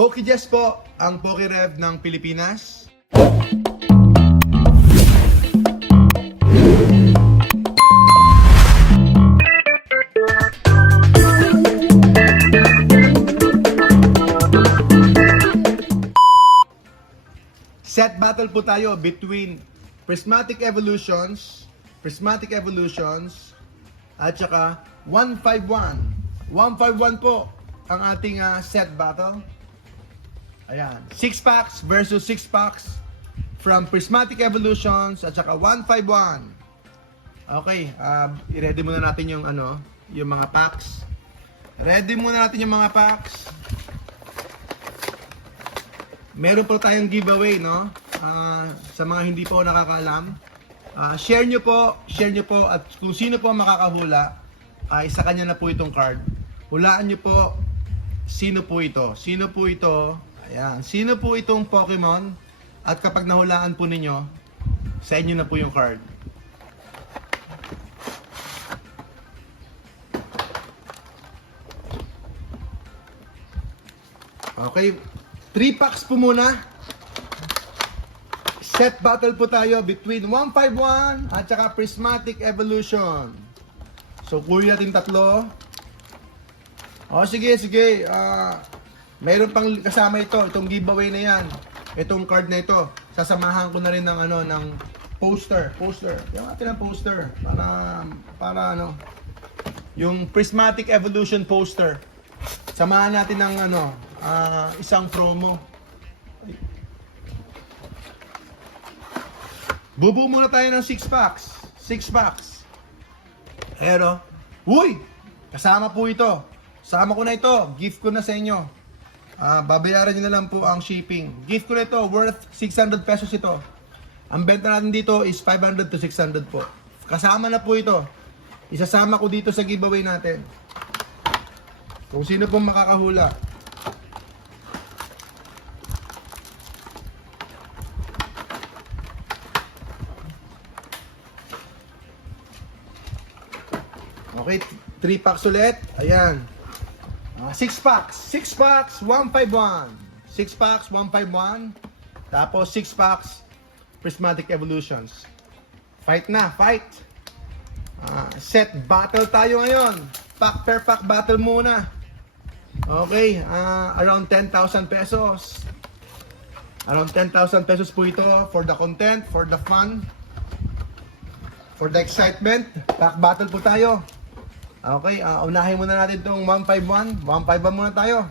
PokeJess po ang PokeRev ng Pilipinas. Set battle po tayo between Prismatic Evolutions at saka 151. 151 po ang ating set battle. Ayan, 6 packs versus 6 packs from Prismatic Evolutions at saka 151. Okay, i-ready muna natin yung yung mga packs. Ready muna natin yung mga packs. Meron po tayong giveaway, no? Sa mga hindi po nakakaalam. Share nyo po at kung sino po makakahula, ay sa kanya na po itong card. Hulaan nyo po sino po ito. Sino po ito? Ayan. Sino po itong Pokemon? At kapag nahulaan po ninyo, sa inyo na po yung card. Okay. 3 packs po muna. Set battle po tayo between 151 at saka Prismatic Evolution. So, kunin natin tatlo. O, sige. Mayroon pang kasama itong giveaway na yan. Itong card na ito. Sasamahan ko na rin ng ng poster. Yung atin ang poster para yung Prismatic Evolution poster. Samahan natin ng isang promo. Bubuo muna tayo ng 6 packs. 6 packs. Pero, uy! Kasama po ito. Sama ko na ito. Gift ko na sa inyo. Babayaran nyo na lang po ang shipping. Gift ko na ito. Worth 600 pesos ito. Ang benta natin dito is 500 to 600 po. Kasama na po ito. Isasama ko dito sa giveaway natin. Kung sino pong makakahula. Okay, 3 packs ulit. Ayan. 6 packs. 6 packs, 151. 6 packs, 151. Tapos 6 packs, Prismatic Evolutions. Fight na, fight. Set battle tayo ngayon. Pack per pack battle muna. Okay, around 10,000 pesos. Around 10,000 pesos po ito for the content, for the fun, for the excitement. Pack battle po tayo. Okay, unahin muna natin itong 151. 151 muna tayo.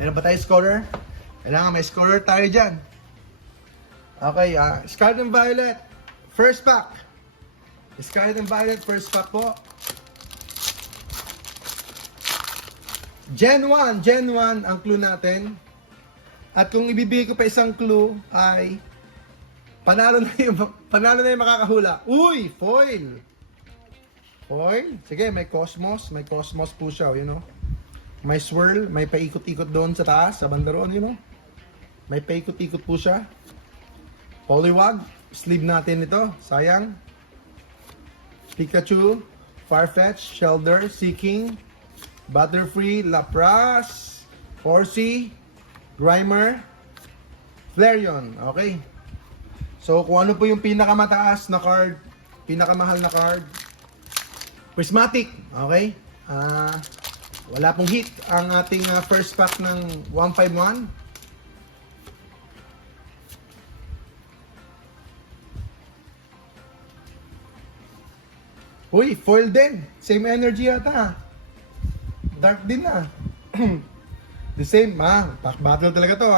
Meron ba tayo scorer? Kailangan may scorer tayo dyan. Okay, Scarlet and Violet. First pack. Scarlet and Violet, first pack po. Gen 1 ang clue natin. At kung ibibigay ko pa isang clue ay panalo na yung makakahula. Uy, foil. Foil. Sige, may Cosmos po siya, you know. May swirl, may paikot-ikot doon sa taas, sa banda roon, you know. May paikot-ikot po siya. Poliwag, sleeve natin ito, sayang. Pikachu, Farfetch, Shelder, Seeking, Butterfree, Lapras, Horsey, Grimer, Flareon. Okay. So, kung ano po yung pinakamataas na card, pinakamahal na card, Prismatic. Okay. Wala pong hit ang ating first pack ng 151. Uy, foil din. Same energy yata. Dark din na. The same, pack battle talaga to,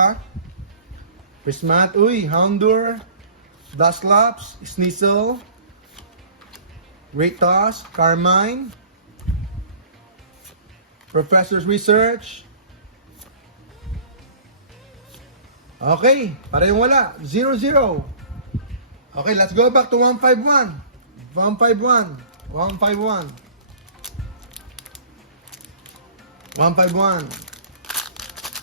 Prismat, Houndour, Dusclops, Sneasel, Ratos, Carmine, Professor's Research. Okay, parehong wala. 0-0. Okay, let's go back to 151. 151. 151. 151.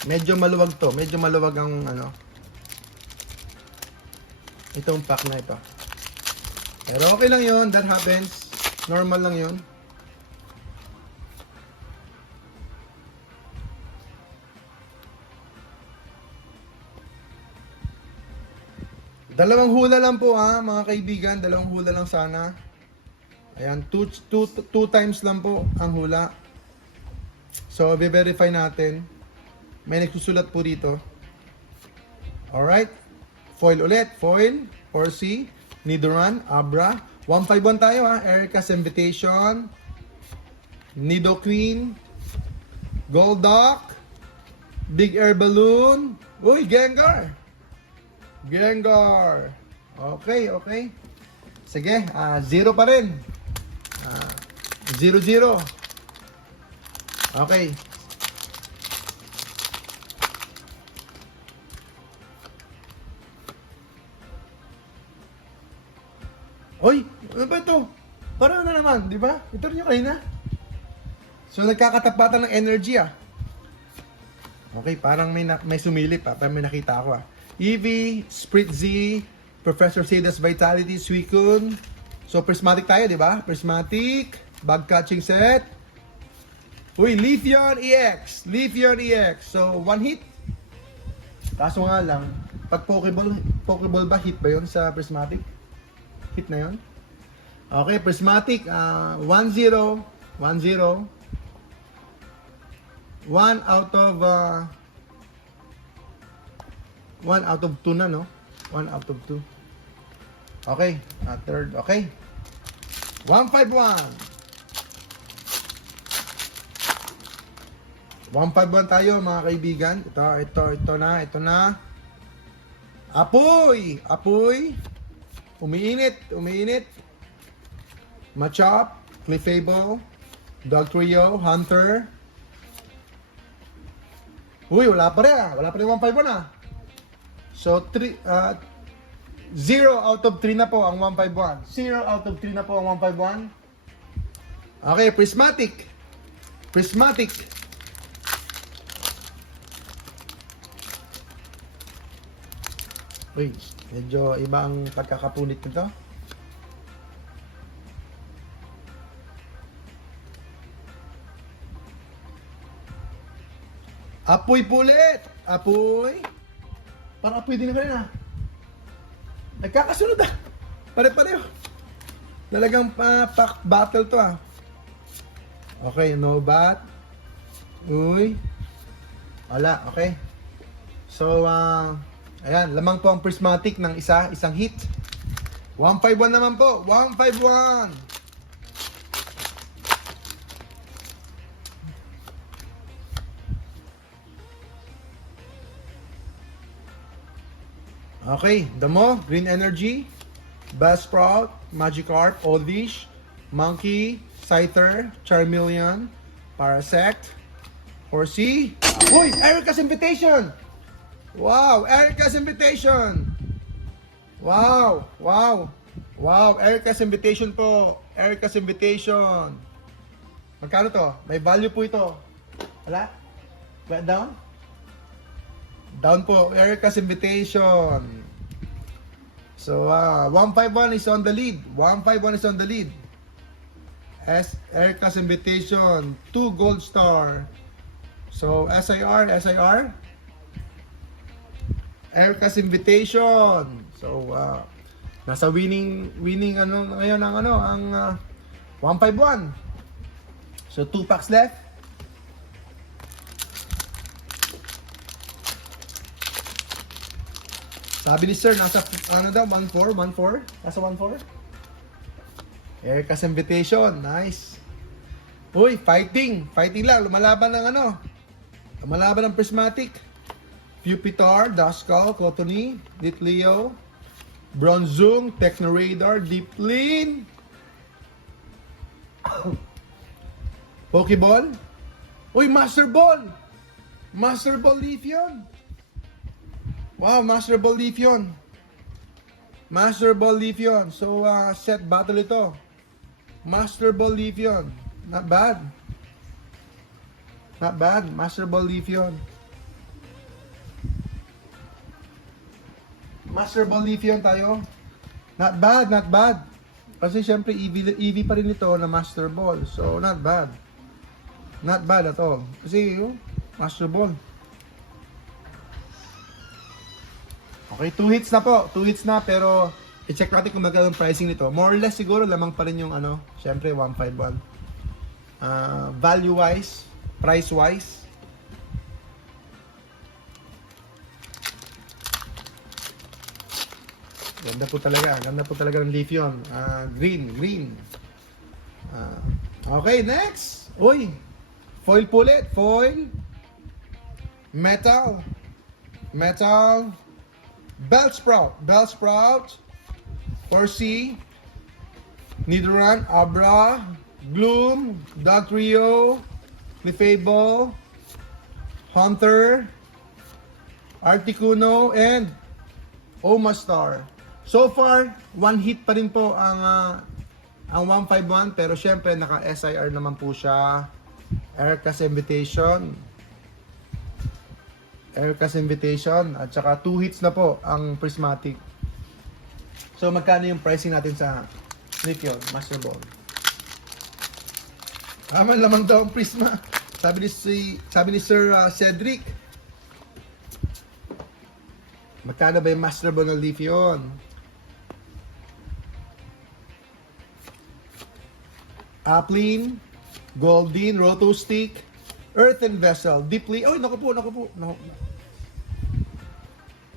Medyo maluwag to. Medyo maluwag ang itong pack na ito. Pero okay lang yun. That happens. Normal lang yun. Dalawang hula lang po ha, mga kaibigan. Dalawang hula lang sana. Ayan, two times lang po ang hula. So, i-verify natin. May nagsusulat po dito. Alright. Foil ulit. Foil. 4C. Nidoran. Abra. 151 tayo ha. Erica's Invitation. Nido Queen. Golduck. Big Air Balloon. Uy, Gengar. Gengar. Okay, okay. Sige, 0 pa rin. 0-0. Okay. Oy, ano ba ito? Parang na naman, di ba? Ito rin yung kanina. So, nagkakatapatan ng energy Okay, parang may sumilip parang may nakita ako Eevee, Spritzy, Professor Seda's Vitality, Suicune. So, prismatic tayo, di ba? Prismatic, bag catching set. Uy, Leafeon EX. Leafeon EX. So, one hit. Kaso nga lang, pag Pokeball ba, hit ba yun sa prismatic? Hit na yun? Okay, prismatic, 1-0. 1-0. 1 out of 1 out of 2 na, no? 1 out of 2. Okay, third, okay. 151. 151 tayo, mga kaibigan. Ito na. Apoy! Umiinit. Machop, Clefable, Dugtrio, Hunter. Uy, wala pa rin 151 So, 0 out of 3 na po ang 151. 0 out of 3 na po ang 151. Okay, Prismatic. Uy, medyo iba ang pagkakapunit nito. Apoy pulit! Apoy! Parang apoy din na rin Nagkakasunod Pare-pareho. Talagang pack battle to Okay, no bat. Uy. Wala, okay. So, ayan, lamang po ang prismatic ng isang hit. 151 naman po. 151. Okay, Damo, Green Energy, Buzzsprout, Magikarp, Oddish, Monkey, Scyther, Charmeleon, Parasect, Horsey. Uy! Erica's Invitation! Wow! Erica's Invitation! Wow! Erica's Invitation po! Erica's Invitation! Magkano to? May value po ito. Wala? Went down? Down po, Erica's Invitation. So, 151 is on the lead. 151 is on the lead. Erica's Invitation, 2 gold star. So, SIR. Erica's Invitation. So, nasa winning ngayon ang 151. So, 2 packs left. Sabi ni Sir, nasa 1-4? Nasa 1-4? Erica's Invitation, nice. Uy, fighting lang, lumalaban ng prismatic. Pupitar, Duskull, Cottonee, Litleo, Bronzong, Technoradar, Deepleen, Pokeball. Uy, Master Ball Leafeon. Wow, Master Ball Leafeon. So, set battle ito. Master Ball Leafeon. Not bad. Master Ball Leafeon. Tayo. Not bad. Kasi syempre, EV pa rin ito na Master Ball. So, not bad. Not bad at all. Kasi, Master Ball. Okay, 2 hits na po. 2 hits na, pero i-check natin kung magkano ang pricing nito. More or less siguro lamang pa rin yung ano, syempre 151. Value-wise, price-wise. Ganda po talaga. Ganda po talaga ng Leafeon. Green. Okay, next. Uy, foil po ulit. Foil. Metal. Bellsprout. 4C. Nidoran. Abra. Gloom. Dugtrio. Clefable. Hunter. Articuno. And Omastar. So far, 1 hit pa rin po ang 151, pero syempre naka SIR naman po siya. Aircast Invitation at saka 2 hits na po ang Prismatic. So magkano yung pricing natin sa Leafeon Master Ball? Lamang daw ang Prisma. Sabi ni Sir Cedric. Magkano ba yung Master Ball ng Leafeon? Applin, Goldeen, Roto Stick, Earthen Vessel, Deeply. Oy, naku po. No.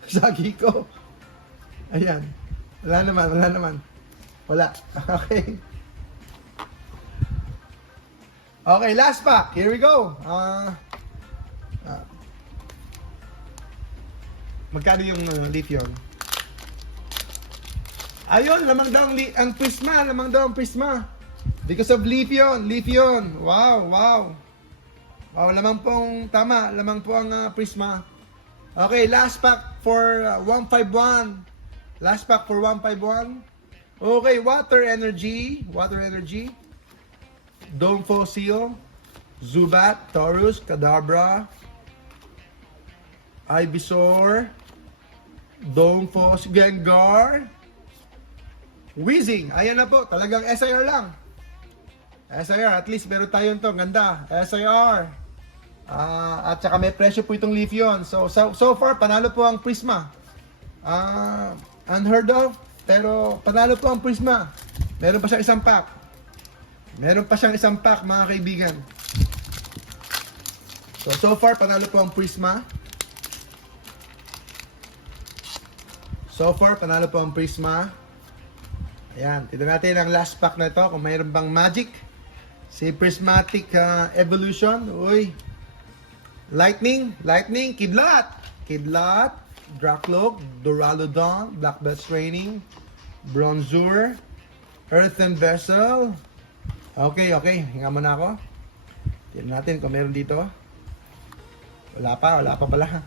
Sagi ko. Ayan. Wala naman. Wala. Okay. Okay, last pack. Here we go. Magkano yung Leafeon? Ayun, lamang daw ang Prisma. Because of Leafeon. Wow. Lamang po ang Prisma. Okay, last pack for 151. Okay, Water Energy. Dome Fossil. Zubat, Taurus, Kadabra, Ivysaur, Dome Fossil, Gengar, Weezing. Ayan na po, talagang SIR lang. SIR, at least meron tayo ito. Ganda. SIR. At saka may presyo po itong Leafeon. So far, panalo po ang Prisma. Unheard of, pero panalo po ang Prisma. Meron pa siyang isang pack. Mga kaibigan. So far, panalo po ang Prisma. Ayan, tignan natin ang last pack na ito. Kung mayroon bang magic. Si Prismatic Evolution. Uy. Lightning, Kidlat, Dracloak, Duraludon, Black Belt Training, Bronzor, Earthen Vessel. Okay. Hinga muna ako. Tignan natin kung meron dito. Wala pa pala.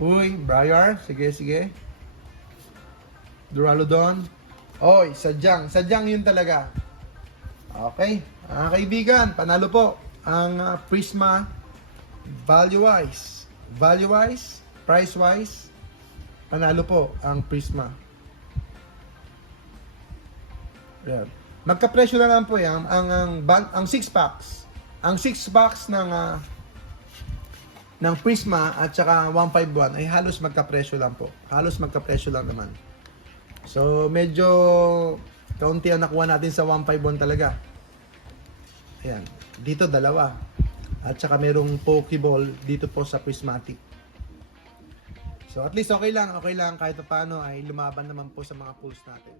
Uy, Briar. Sige. Duraludon. Oy, sadyang yun talaga. Okay, kaibigan, panalo po ang Prisma value-wise, price-wise, panalo po ang Prisma. Yan. Magka-presyo na lang po yan ang 6 packs. Ang 6 packs ng Prisma at saka 151 ay halos magka-presyo lang po. Naman. So, medyo kaunti ang nakuha natin sa 151 talaga. Ayan. Dito dalawa. At saka merong Pokeball dito po sa Prismatic. So at least okay lang kahit paano ay lumaban naman po sa mga pulls natin.